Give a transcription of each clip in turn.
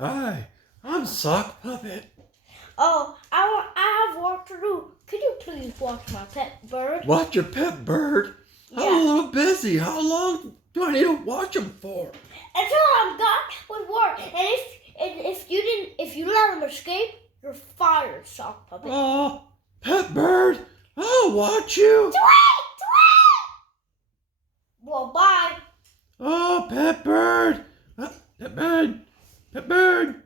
Hi, I'm Sock Puppet. Oh, I have work to do. Could you please watch my pet bird? Watch your pet bird? Yeah. I'm a little busy. How long do I need to watch him for? Until I'm done with work. And if you let him escape, you're fired, Sock Puppet. Oh, pet bird, I'll watch you. Tweet! Well, bye. Oh, pet bird. Pet bird. Pet bird.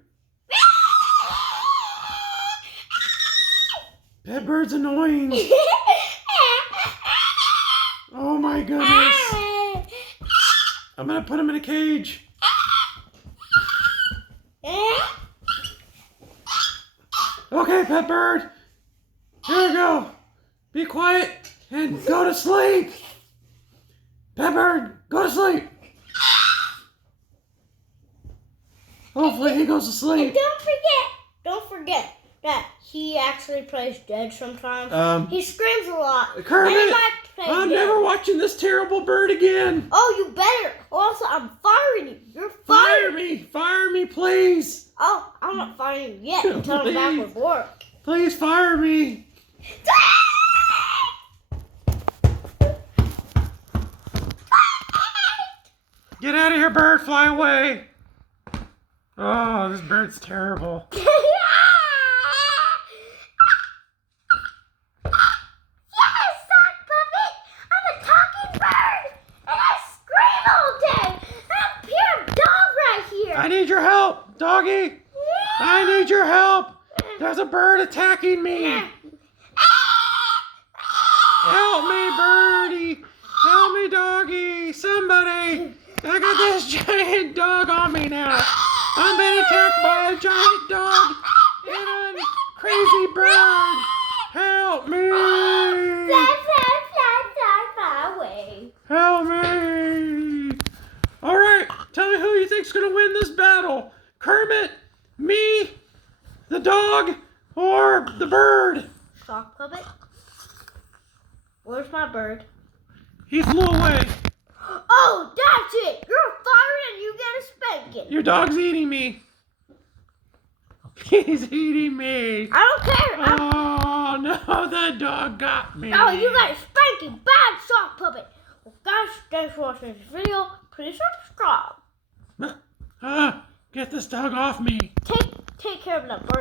Pet bird's annoying. Oh my goodness. I'm gonna put him in a cage. Okay, pet bird. Here we go. Be quiet and go to sleep. Pet bird, go to sleep. Hopefully he goes to sleep. And don't forget that he actually plays dead sometimes. He screams a lot. Kermit, I'm never watching this terrible bird again. Oh, you better. Also, I'm firing you. You're fired. Fire me, please. Oh, I'm not firing you yet until I'm back with work. Please fire me. Get out of here, bird. Fly away. Oh, this bird's terrible. Yes, Sock Puppet. I'm a talking bird. And I scream all day. I'm a pure dog right here. I need your help, doggy. I need your help. There's a bird attacking me. Help me, birdie. Help me, doggy. Somebody. I got this giant dog on me now. I'm being attacked by a giant dog and a crazy bird. Help me. Fly away. Help me. All right. Tell me who you think's going to win this battle. Kermit, me, the dog, or the bird? Sock Puppet? Where's my bird? He flew away. Oh, that's it. You're fired and you get a spanking. Your dog's eating me. He's eating me. I don't care. Oh, no, the dog got me. Oh, you got a spanking. Bad Sock Puppet. Well, guys, thanks for watching this video. Please subscribe. Get this dog off me. Take care of that bird.